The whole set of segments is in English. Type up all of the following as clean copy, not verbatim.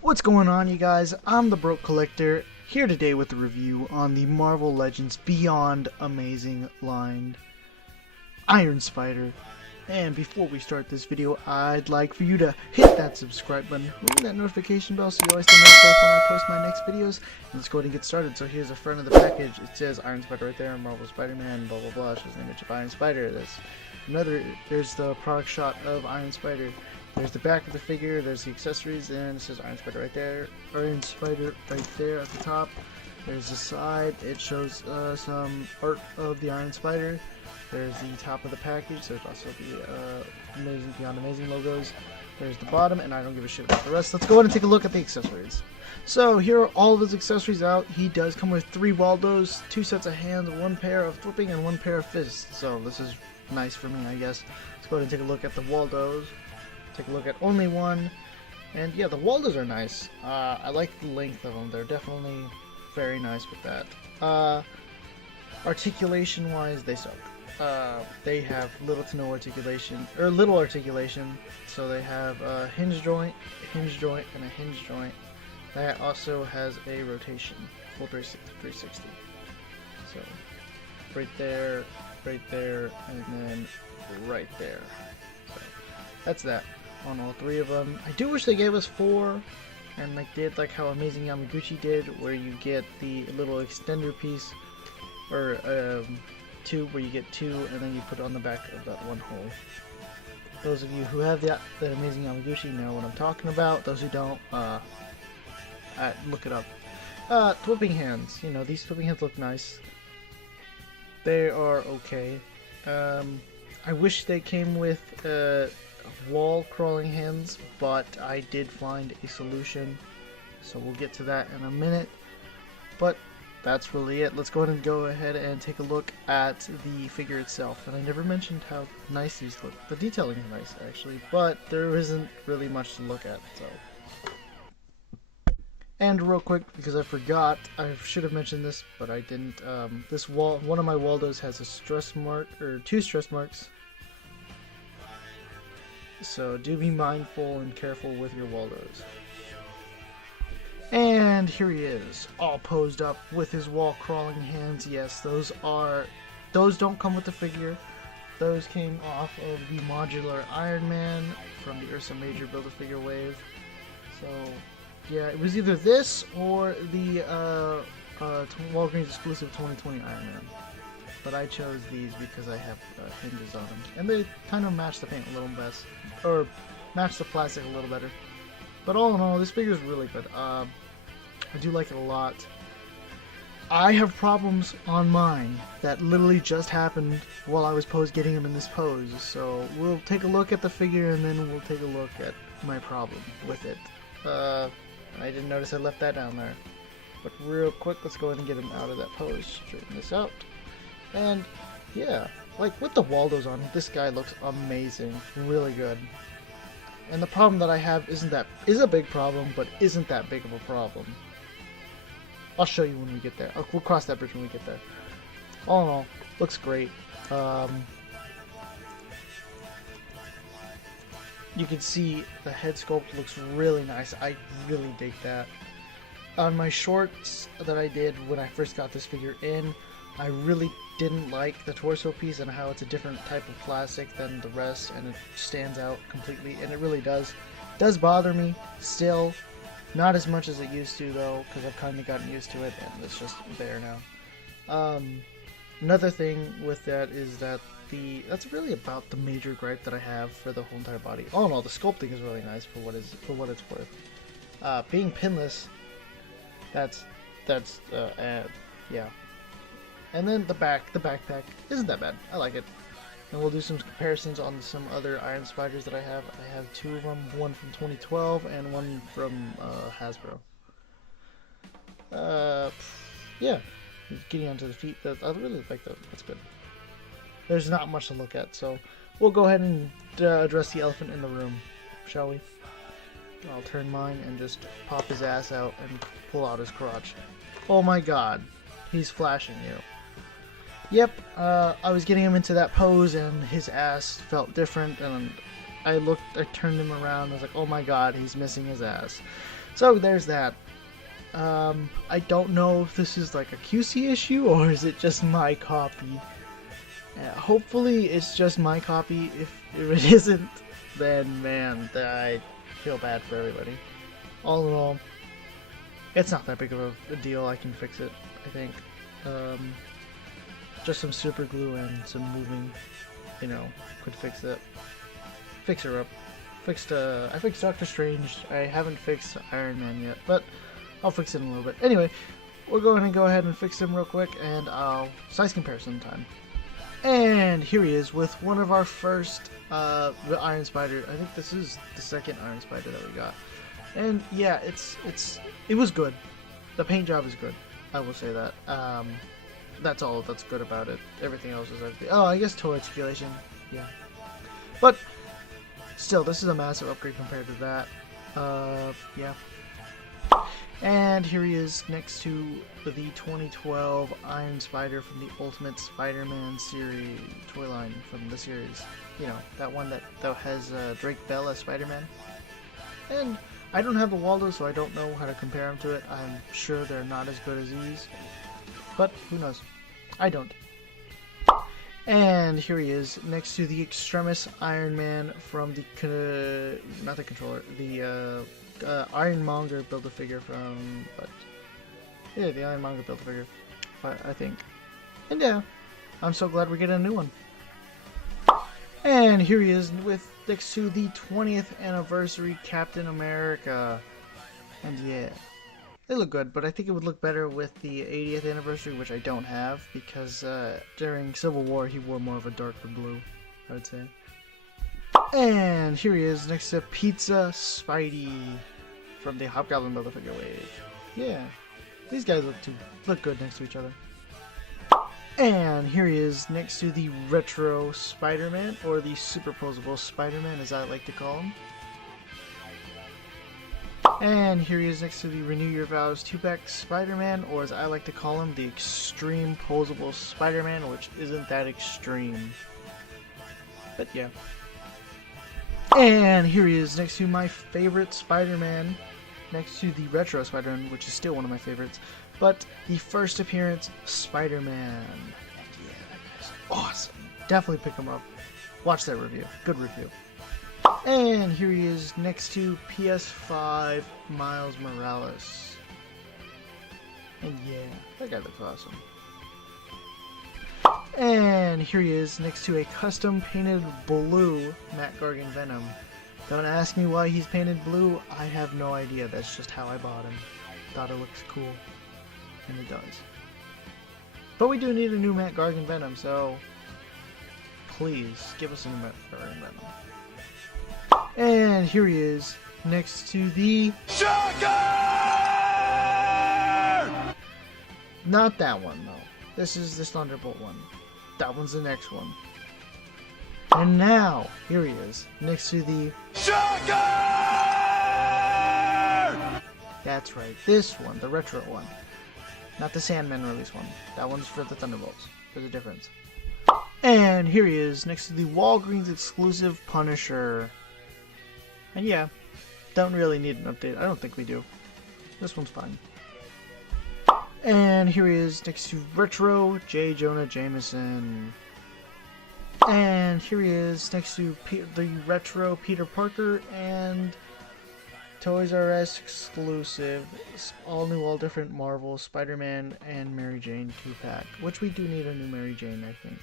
What's going on, you guys? I'm the Broke Collector, here today with a review on the Marvel Legends Beyond Amazing line Iron Spider. And before we start this video, I'd like for you to hit that subscribe button, ring that notification bell so you always stay notified when I post my next videos. And let's go ahead and get started. So here's the front of the package. It says Iron Spider right there, Marvel Spider-Man, blah blah blah. Shows an image of Iron Spider. There's the product shot of Iron Spider. There's the back of the figure, there's the accessories, and it says Iron Spider right there. Iron Spider right there at the top. There's the side, it shows some art of the Iron Spider. There's the top of the package, there's also the Beyond Amazing logos. There's the bottom, and I don't give a shit about the rest. Let's go ahead and take a look at the accessories. So here are all of his accessories out. He does come with 3 Waldos, 2 sets of hands, 1 pair of flipping, and 1 pair of fists. So this is nice for me, I guess. Let's go ahead and take a look at the Waldos. Take a look at only one, and yeah, the Waldos are nice. I like the length of them. They're definitely very nice with that. Articulation wise, they suck. They have little to no articulation, or little articulation. So they have a hinge joint, and a hinge joint. That also has a rotation, full 360. So right there, and then right there. So that's that. On all 3 of them. I do wish they gave us 4, and like did like how Amazing Yamaguchi did, where you get the little extender piece, or 2, where you get 2, and then you put it on the back of that one hole. Those of you who have the Amazing Yamaguchi know what I'm talking about. Those who don't, look it up. Flipping hands. You know, these flipping hands look nice. They are okay. I wish they came with wall crawling hands, but I did find a solution, so we'll get to that in a minute. But that's really it. Let's go ahead and take a look at the figure itself. And I never mentioned how nice these look. The detailing is nice actually, but there isn't really much to look at. So, and real quick, because I forgot, I should have mentioned this, but I didn't. One of my Waldos has a stress mark, or 2 stress marks. So do be mindful and careful with your Waldos. And here he is, all posed up with his wall crawling hands. Yes, those don't come with the figure. Those came off of the modular Iron Man from the Ursa Major Build-A-Figure wave. So yeah, it was either this or the Walgreens exclusive 2020 Iron Man. But I chose these because I have hinges on them, and they kind of match the paint a little best, or match the plastic a little better. But all in all, this figure is really good. I do like it a lot. I have problems on mine that literally just happened while I was getting him in this pose. So we'll take a look at the figure, and then we'll take a look at my problem with it. I didn't notice I left that down there. But real quick, let's go ahead and get him out of that pose. Straighten this out. And yeah, like with the Waldos on, this guy looks amazing, really good. And the problem that I have is a big problem, but isn't that big of a problem. I'll show you when we get there. We'll cross that bridge when we get there. All in all, looks great. You can see the head sculpt looks really nice. I really dig that. On my shorts that I did when I first got this figure in, I really didn't like the torso piece and how it's a different type of plastic than the rest, and it stands out completely, and it really does. It does bother me still, not as much as it used to though, because I've kind of gotten used to it and it's just there now. Another thing with that is that that's really about the major gripe that I have for the whole entire body. All in all, the sculpting is really nice for what it's worth. Being pinless, yeah. And then the backpack isn't that bad. I like it. And we'll do some comparisons on some other Iron Spiders that I have. I have 2 of them, one from 2012 and one from Hasbro. Yeah, getting onto the feet. I really like that. That's good. There's not much to look at, so we'll go ahead and address the elephant in the room, shall we? I'll turn mine and just pop his ass out and pull out his crotch. Oh my god, he's flashing you. Yep, I was getting him into that pose and his ass felt different, and I turned him around and I was like, oh my god, he's missing his ass. So there's that. I don't know if this is like a QC issue or is it just my copy. Hopefully it's just my copy. If it isn't, then man, I feel bad for everybody. All in all, it's not that big of a deal. I can fix it, I think. Just some super glue and some moving, could fix it. Fix her up. I fixed Doctor Strange. I haven't fixed Iron Man yet, but I'll fix it in a little bit. Anyway, we're going to go ahead and fix him real quick, and size comparison time. And here he is with one of our first Iron Spider. I think this is the second Iron Spider that we got. And yeah, it was good. The paint job is good. I will say that. That's all that's good about it. Everything else is okay. Oh, I guess toe articulation. Yeah. But still, this is a massive upgrade compared to that. Yeah. And here he is next to the 2012 Iron Spider from the Ultimate Spider-Man series, toy line from the series. That one that has Drake Bell as Spider-Man. And I don't have the Waldo, so I don't know how to compare them to it. I'm sure they're not as good as these. But who knows? I don't. And here he is next to the Extremis Iron Man from the not the controller, the Ironmonger Build-A-Figure from, the Ironmonger Build-A-Figure, I think. And yeah, I'm so glad we're getting a new one. And here he is next to the 20th anniversary Captain America. And yeah, they look good, but I think it would look better with the 80th anniversary, which I don't have, because during Civil War he wore more of a darker blue, I would say. And here he is next to Pizza Spidey from the Hobgoblin Build-A-Figure wave. Yeah, these guys look good next to each other. And here he is next to the Retro Spider-Man, or the Superposable Spider-Man as I like to call him. And here he is next to the Renew Your Vows 2-pack Spider-Man, or as I like to call him, the Extreme Posable Spider-Man, which isn't that extreme. But yeah. And here he is next to my favorite Spider-Man, next to the Retro Spider-Man, which is still one of my favorites, but the first appearance Spider-Man. Yeah, that guy's awesome. Definitely pick him up. Watch that review. Good review. And here he is next to PS5 Miles Morales. And yeah, that guy looks awesome. And here he is next to a custom painted blue Matt Gargan Venom. Don't ask me why he's painted blue, I have no idea. That's just how I bought him. Thought it looks cool. And it does. But we do need a new Matt Gargan Venom, so please give us a new Matt Gargan Venom. And here he is next to the Shocker! Not that one though. This is the Thunderbolt one. That one's the next one. And now, here he is, next to the Shocker! That's right, this one, the retro one. Not the Sandman release one. That one's for the Thunderbolts. There's a difference. And here he is, next to the Walgreens exclusive Punisher. And yeah, don't really need an update. I don't think we do. This one's fine. And here he is next to Retro J. Jonah Jameson. And here he is next to the Retro Peter Parker and Toys R Us exclusive, all new, all different Marvel, Spider-Man, and Mary Jane 2-pack, which we do need a new Mary Jane, I think.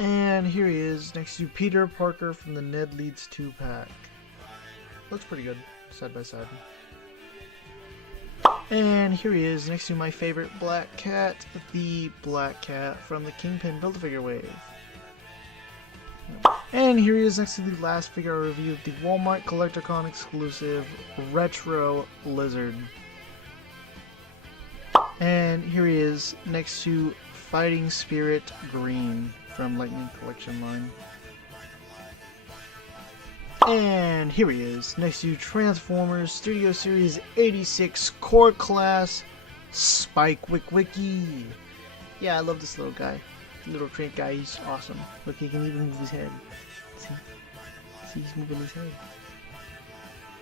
And here he is next to Peter Parker from the Ned Leeds 2-pack. Looks pretty good, side by side. And here he is next to my favorite Black Cat, the Black Cat from the Kingpin Build-A-Figure wave. And here he is next to the last figure I reviewed, the Walmart Collector-Con exclusive Retro Lizard. And here he is next to Fighting Spirit Green from Lightning Collection line. And here he is next to Transformers Studio Series 86 Core Class Spike Wickwiki. Yeah, I love this little guy. Little trait guy, he's awesome. Look, he can even move his head. See, he's moving his head.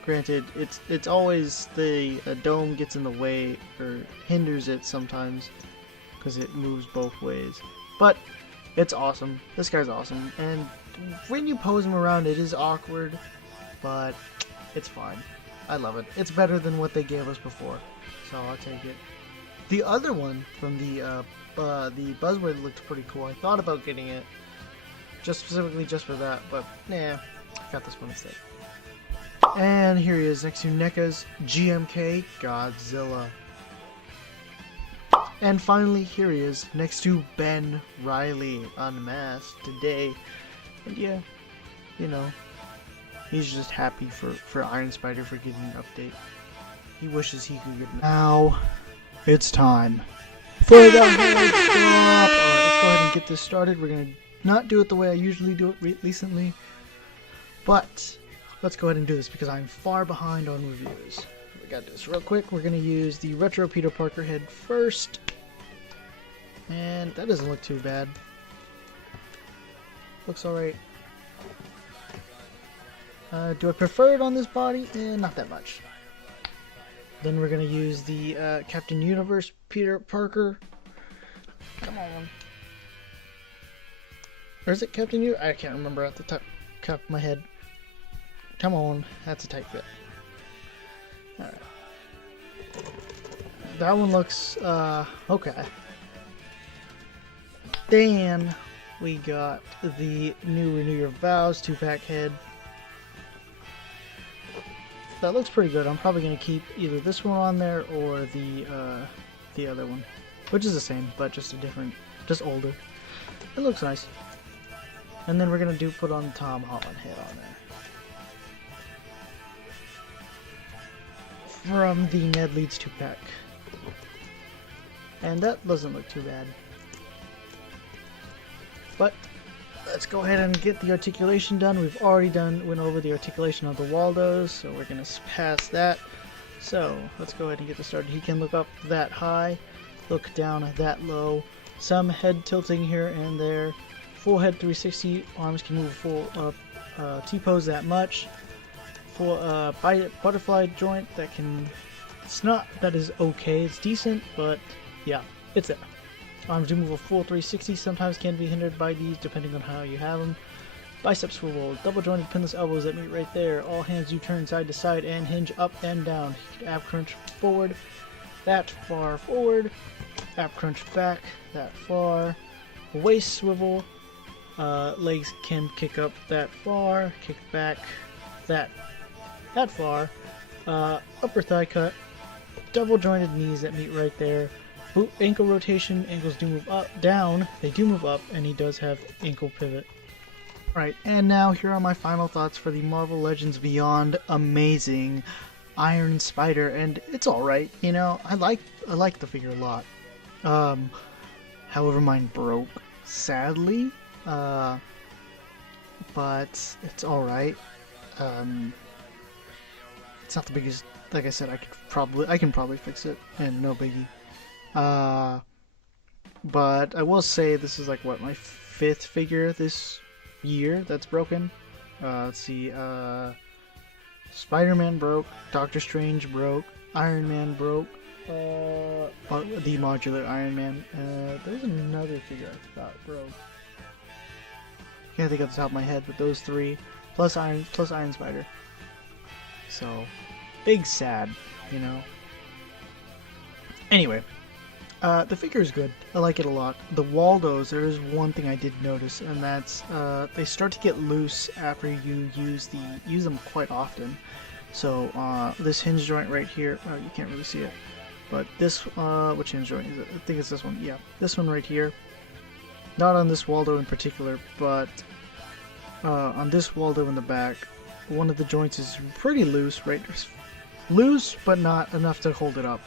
Granted, it's always the dome gets in the way or hinders it sometimes because it moves both ways. But it's awesome. This guy's awesome, and when you pose him around, it is awkward, but it's fine. I love it. It's better than what they gave us before, so I'll take it. The other one from the Buzzword looked pretty cool. I thought about getting it, just specifically just for that, but nah, I got this one instead. And here he is next to NECA's GMK Godzilla. And finally, here he is next to Ben Reilly Unmasked today. And yeah, you know, he's just happy for Iron Spider for getting an update. He wishes he could get. Now, it's time for the head swap. Alright, let's go ahead and get this started. We're gonna not do it the way I usually do it recently, but let's go ahead and do this because I'm far behind on reviews. We gotta do this real quick. We're gonna use the Retro Peter Parker head first, and that doesn't look too bad. Looks alright. Do I prefer it on this body? Not that much. Then we're gonna use the Captain Universe Peter Parker. Come on. Or is it Captain U? I can't remember at the top of my head. Come on, that's a tight fit. Alright. That one looks, okay. Then we got the new Renew Your Vows 2-pack head. That looks pretty good. I'm probably going to keep either this one on there or the other one. Which is the same, but just a different, just older. It looks nice. And then we're going to put on the Tom Holland head on there. From the Ned Leeds 2-pack. And that doesn't look too bad. But let's go ahead and get the articulation done. We've already went over the articulation of the Waldos, so we're going to pass that. So let's go ahead and get this started. He can look up that high, look down that low. Some head tilting here and there. Full head 360, arms can move full T-pose that much. For butterfly joint that can, that is okay, it's decent, but yeah, it's there. Arms do move a full 360, sometimes can be hindered by these depending on how you have them. Bicep swivel, double jointed pinless elbows that meet right there. All hands do turn side to side and hinge up and down. You can ab crunch forward, that far forward, ab crunch back, that far. Waist swivel, legs can kick up that far, kick back that far. Upper thigh cut, double jointed knees that meet right there. Boot ankle rotation, ankles do move up, down, they do move up, and he does have ankle pivot. Alright, and now here are my final thoughts for the Marvel Legends Beyond Amazing Iron Spider, and it's alright, you know, I like the figure a lot. However, mine broke, sadly, but it's alright. It's not the biggest, like I said, I can probably fix it, and no biggie. But I will say this is like what, my 5th figure this year that's broken. Let's see, Spider-Man broke, Doctor Strange broke, Iron Man broke, the modular Iron Man. There's another figure I thought broke. Can't think off the top of my head, but those 3 plus Iron Spider. So big sad, you know. Anyway. The figure is good. I like it a lot. The Waldos, there is one thing I did notice, and that's they start to get loose after you use them quite often. So this hinge joint right here, you can't really see it, but this which hinge joint is it? I think it's this one. Yeah, this one right here. Not on this Waldo in particular, but on this Waldo in the back, one of the joints is pretty loose, right? Loose, but not enough to hold it up.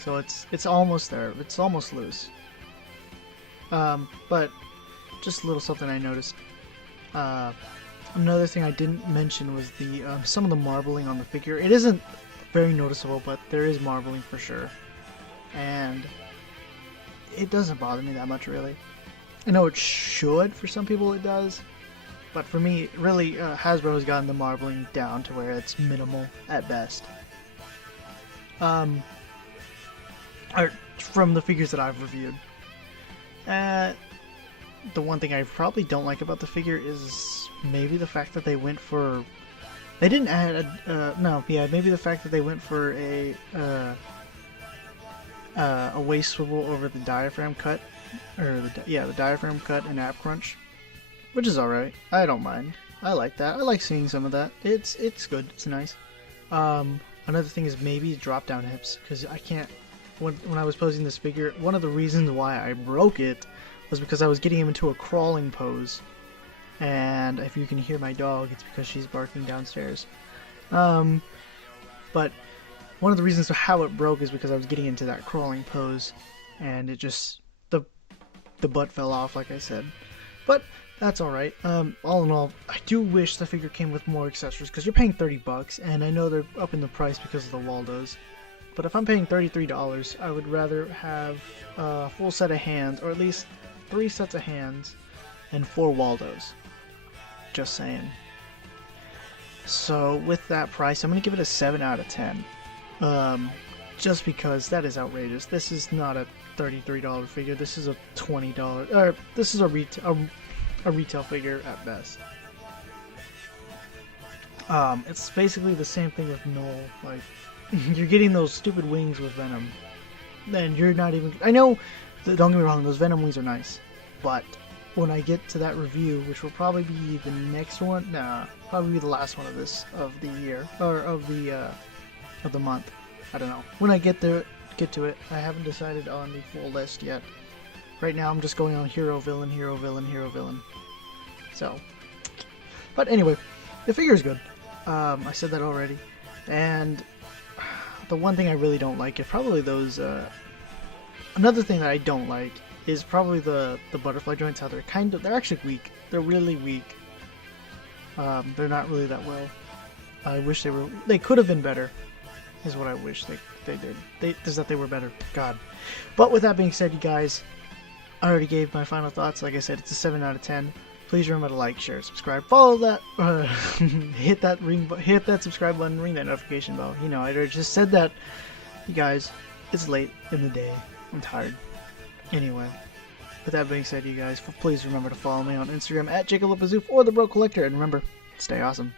So it's almost there. It's almost loose. But just a little something I noticed. Another thing I didn't mention was the some of the marbling on the figure. It isn't very noticeable, but there is marbling for sure. And it doesn't bother me that much, really. I know it should, for some people it does. But for me, really, Hasbro has gotten the marbling down to where it's minimal at best. Or from the figures that I've reviewed. The one thing I probably don't like about the figure is maybe the fact that they went for... They didn't add maybe the fact that they went for a waist swivel over the diaphragm cut, or the diaphragm cut and ab crunch, which is alright. I don't mind. I like that. I like seeing some of that. It's good. It's nice. Another thing is maybe drop down hips, because I can't. When I was posing this figure, one of the reasons why I broke it was because I was getting him into a crawling pose. And if you can hear my dog, it's because she's barking downstairs. But one of the reasons for how it broke is because I was getting into that crawling pose, and it just the butt fell off, like I said. But that's alright. All in all, I do wish the figure came with more accessories, because you're paying $30, and I know they're up in the price because of the Waldos. But if I'm paying $33, I would rather have a full set of hands, or at least 3 sets of hands, and 4 Waldos. Just saying. So with that price, I'm going to give it a 7 out of 10. Just because that is outrageous. This is not a $33 figure. This is a $20, or this is a retail figure at best. It's basically the same thing with Null. Like, you're getting those stupid wings with Venom, and you're not even. I know. Don't get me wrong. Those Venom wings are nice, but when I get to that review, which will probably be the next one, probably be the last one of the year, or of the month. I don't know. When I get to it, I haven't decided on the full list yet. Right now, I'm just going on hero, villain, hero, villain, hero, villain. So, but anyway, the figure is good. I said that already, and the one thing I really don't like is probably those. Another thing that I don't like is probably the butterfly joints. How they're actually weak. They're really weak. They're not really that well. I wish they could have been better, is what I wish they did. Is that they were better. God. But with that being said, you guys, I already gave my final thoughts. Like I said, it's a 7 out of 10. Please remember to like, share, subscribe, follow that, hit that subscribe button, ring that notification bell. You know, I just said that. You guys, it's late in the day. I'm tired. Anyway, with that being said, you guys, please remember to follow me on Instagram at JacobLepazoof or The Broke Collector, and remember, stay awesome.